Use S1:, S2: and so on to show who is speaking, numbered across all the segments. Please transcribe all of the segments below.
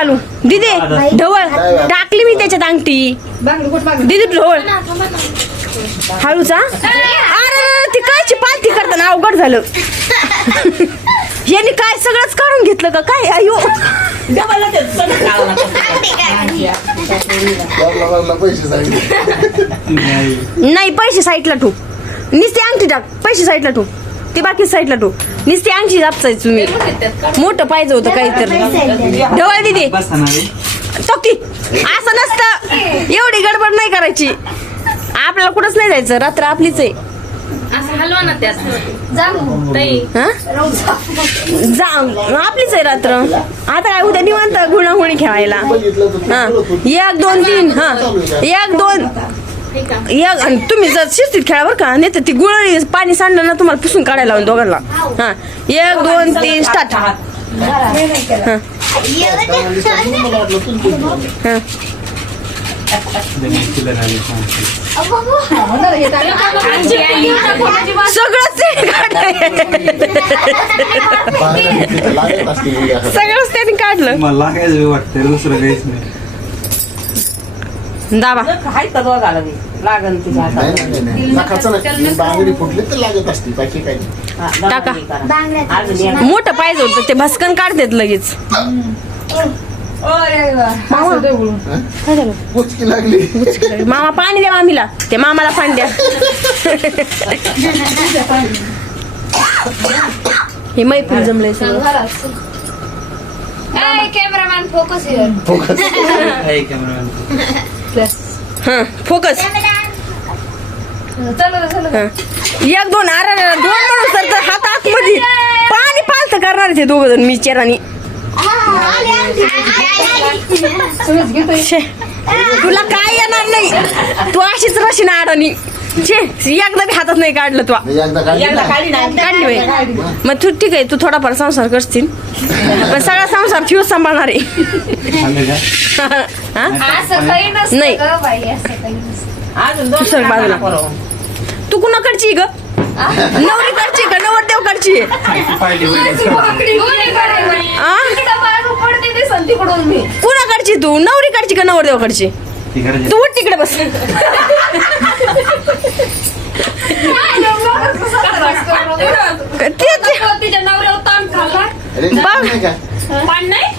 S1: चालू. दिदे ढवळ. टाकली मी त्याच्यात अंगठी. दिदी ढवळ. हळूचा? अरे ती कायची पालती करताना अवघड झालं. यांनी काय सगळंच काढून घेतलं का? काय अयो? नाही पैसे साईडला ठेव. नुसती अंगठी टाक पैसे साईडला ठेव. ती बाकी साईडला ठेव. नुसती अंगठी दाबचाय तुम्ही. मोठं पाहिजे होतं काहीतरी. ढवळ दिदी. टोकी. असं नसतं. एवढी गडबड नाही करायची. आपल्याला कुठंच नाही जायचं. रात्र आपलीच आहे.
S2: असं हलवा ना त्यात. ताई.
S1: हा? जा आपलीच आहे रात्र. आता काय उद्या निवांत गुणागुणी खेळायला. हा. एक दोन तीन. हा. एक दोन एक आणि तुम्ही जर शिस्तीत खेळा बरं का? नाही तर ती गुळणी पाणी सांडलं ना तुम्हाला पुसून काढायला लावून दोघांना. हा. एक दोन तीन स्टार्ट. हा. हा. सगळंच. सगळंच त्याने काढलं.
S3: मला वाटतंय दुसरं काहीच नाही.
S1: दाबा.
S4: लागन तुझ्या
S5: नाही नाही, नाही नाही. नखाचं नाही बांगडी फुटली तर लागत असते बाकी काही नाही.
S1: टाका. मोठं पाहिजे होतं ते भस्कन काढतात लगेच. मामा. काय झालं?
S5: पुचकी लागली.
S1: मामा पाणी द्या मामीला. ते मामाला पाणी द्या. हे मैफिल जमलंय सगळं.
S2: कॅमेरामॅन फोकस
S3: आहे कॅमेरा
S1: हा फोकस
S2: चलो चलो
S1: एक दोन अरे अरे, दोन म्हणून तर तर हात आतमध्ये. पाणी पालत करणार ते दोघ जण मी चेरानी. तुला काय येणार नाही? तू अशीच रशी ना अडाणी छे एकदा बी हातात नाही काढलं तू.
S5: म्हणजे एकदा काढली
S1: मग तू ठीक आहे तू थोडाफार संसार करशील. पण सगळा संसार ठेवून सांभाळणार आहे. हा?
S2: असं काही नसतं
S1: नाही.
S2: गं? बाई असं काही नसतं
S1: तू सर बाजूला तू कुणाकडची ग का?
S2: इकडं बाजू पडते ते संतीकडून मी.
S1: कुणाकडची तू? नवरीकडची का नवरदेवकडची तू उठ तिकडे बस.
S2: तिच्या नवऱ्यावर ताण खाल्ला? पाण नाही?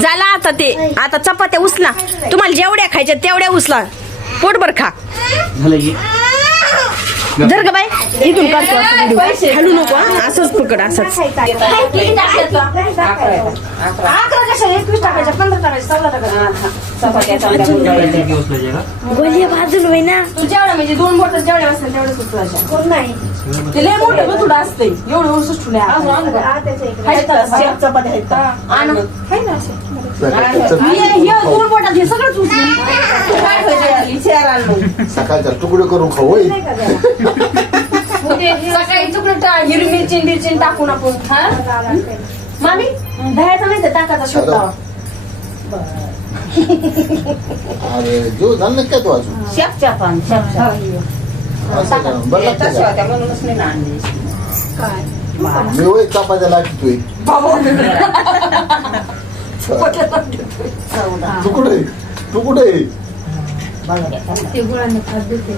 S1: झाला आता ते. आता चपात्या उचला तुम्हाला जेवढ्या खायच्या तेवढ्या उचला पोटभर खा. जर का बाय इथून काढतो असं video. हलू नको हा. असंच पकड असंच. गोलिया बाजूला होई ना.
S4: तू जेवढ्या म्हणजे दोन बोट जेवढ्या असतील तेवढ्या सुचवायच्या ते लय मोठं गं असते एवढं उंच ठुले चपात्या आहेत आण. हे दोन हे उचलून काय आणलं
S5: सकाळचा तुकडे करून खाऊ होय.
S4: सकाळी चुकलं टा- हिरवी मिरची मिरची टाकून आपण हा? मामी दह्याचा नाही तर
S5: अरे जो झालं काय तू अजून?
S4: शेपच्या पण शेपच्या
S5: असं का? बरं लागतं
S4: तसं
S5: का?
S4: होत्या म्हणूनच नाही ना आणली.
S5: मी होय चपात्या लागतोय तू कुठे तू कुठे
S2: ते गुळांना खात देते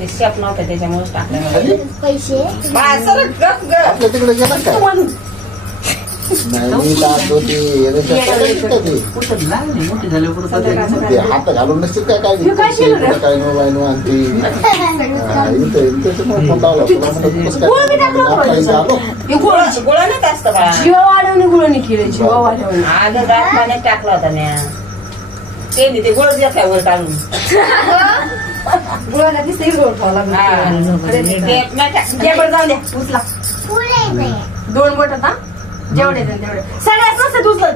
S4: ते शेप नव्हतं त्याच्यामुळेच टाकलं
S6: पैसे?
S5: आपल्या तिकडे गेला काय? नाही मी जात होते ते?
S3: कुठं मोठी झाली कुठं
S5: ते घालून नसते काय काय काय नो बाय नो आणते? हा, इथं इथं मग फोन लावला. तुला म्हणलं, कसं काय? आपल्या इथं आलो.
S4: गोळा गोळा नाही असतं बा
S1: जीवा वाढवणे गुळणी केली जीवा वाढवणे
S4: आग गाठ पाण्यात टाकला होता म्या. ते नाही ते गोळ द्या वर
S1: दिसते खावं जाऊ द्या उचला.
S6: बाई.
S1: दोन बोट आता. जेवढे तेवढे. सगळ्याच नसते उचलत.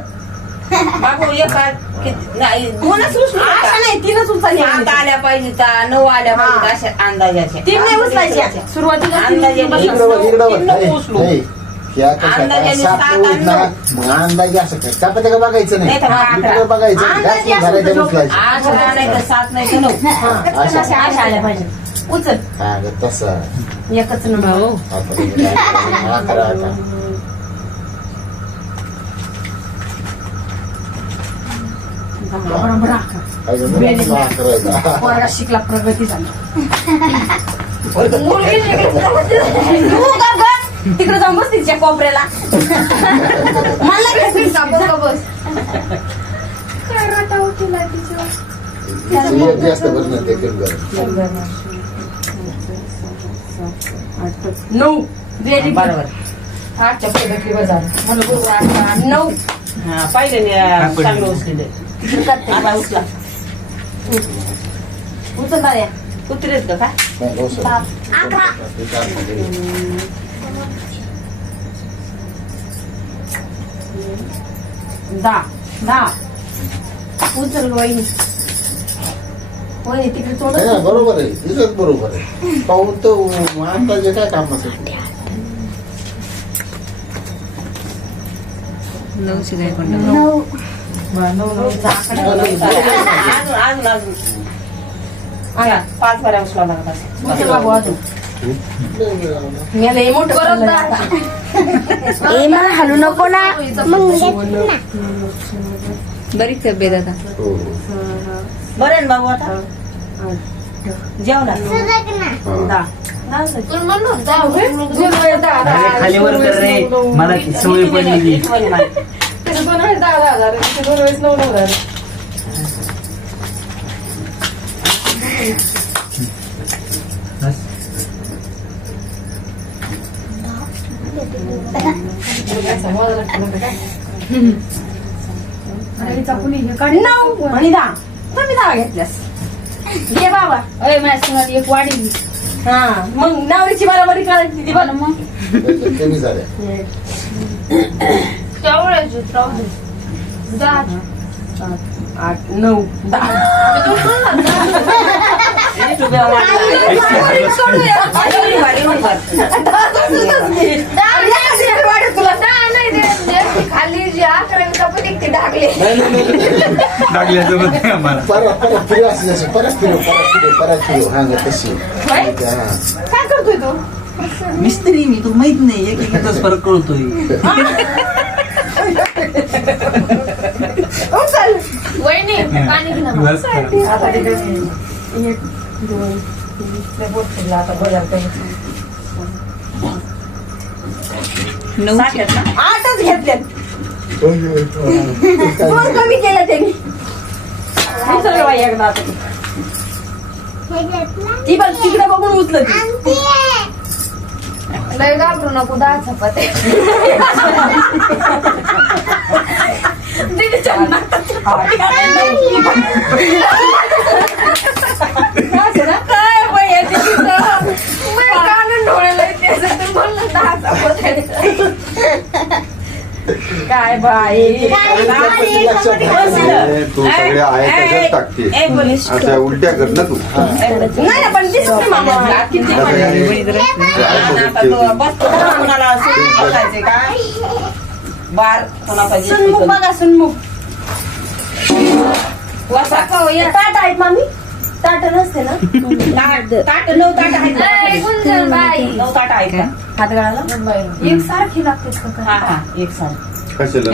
S4: बाबू एका किती- नाही. दोनच उचलू
S1: अशा. नाही. तीनच उचलली
S4: आठ आल्या पाहिजे नऊ आल्या पाहिजे. अशा अंदाजाच्या.
S1: तीन नाही उचलायच्या. सुरुवातीला
S5: इकडं
S4: उचलू.
S5: त्या कशात
S4: अंदाजाने सात
S5: सात असं काय? का बघायचं नाही. बघायचं नाही.
S1: उचल
S5: हा, तसं
S1: एकच नंबर
S5: आता आता.
S1: शिकला प्रगती झाली. तिकडे जाऊन बस तिच्या कोपऱ्याला मला
S2: बस
S5: जास्त भरणं ते.
S1: नऊ व्हेरी
S4: बरोबर
S1: आठच्या पुढे भेटली बरं झालं बरोबर नऊ
S4: हा पाहिलं चांगलं उचलेलं. आता उचला
S1: उचल दाद्या.
S4: उतरेल का काय
S5: हो.
S1: अकरा दहा दहा उचल वहिनी. वहिनी तिकडे थोडं
S5: बरोबर आहे. तिथंच बरोबर आहे. पाहून तर अंदाजे काय काम असेल.
S6: नऊशे काय कोण
S4: अजून अजून अजून. हा, पाच बऱ्या उचला लागत असेल.
S1: उचल बाबू अजून
S6: ए मला हलू नको ना. बरी तब्येत आता.
S5: हो.
S4: बरं ना बाबू आता? जेवला.
S1: दहा.
S2: तुला म्हणलं होतं, जा होय.
S1: दोन वेळेस दहा, दहा.
S3: अरे खाली वर कर रे. मला ती सवय पडलेली.
S1: त्याचे दोन वेळेस दहा दहा हजार त्याचे दोन वेळेस नऊ नऊ हजार नऊ आणि दहा तुम्ही दहा. घेतल्यास घे बाबा
S2: अय, माझ्या एक वाढी
S1: हा मग नावरीची बराबरी करायची ती बरं मग
S5: कमी झाल्या.
S2: जा.
S1: आठ नऊ दहा.
S2: जी अकरा कपडे ते टाकले
S3: लागल्यासोबत नाही आम्हाला.
S5: परत परत फिरू असं जसं परत फिरू परत फिरू परत फिरू हा ग तशी.
S1: होय?
S5: हा.
S1: काय करतोय तू?
S3: मिस्त्री मी तू माहीत नाही. एक एकच फरक कळतोय.
S2: वहिनी पाणी ना.
S3: बस करा.
S1: आता तिकडे एक दोन तीन ते बोट फिरला. आता बघायला पाहिजे. आठच घेतल्यात. दोन कमी केलं त्यांनी. उचल बाई एकदा ती. बघ तिकडे बघून उचल
S2: लय घाबरू नको दहा चपात
S1: काय बाई आहे तिथं?
S2: डोळ्याला येते असं तर म्हणलं दहा चपात
S1: काय बाई?
S7: तू सगळे आहे टाकते उलट्या कर ना तू.
S1: नाही पण दिसत नाही मामा. किती
S4: का? बार
S1: सुनमुख. बघा सुनमुख.
S4: वासा.
S1: ताट आहेत मामी. ताट नसते ना?
S4: ताट ताट नऊ ताट आहेत. नऊ ताट आहेत का?
S1: हात गाळाला?
S2: एक सारखी लागते. का?
S4: हा हा एक साथ
S7: कशाला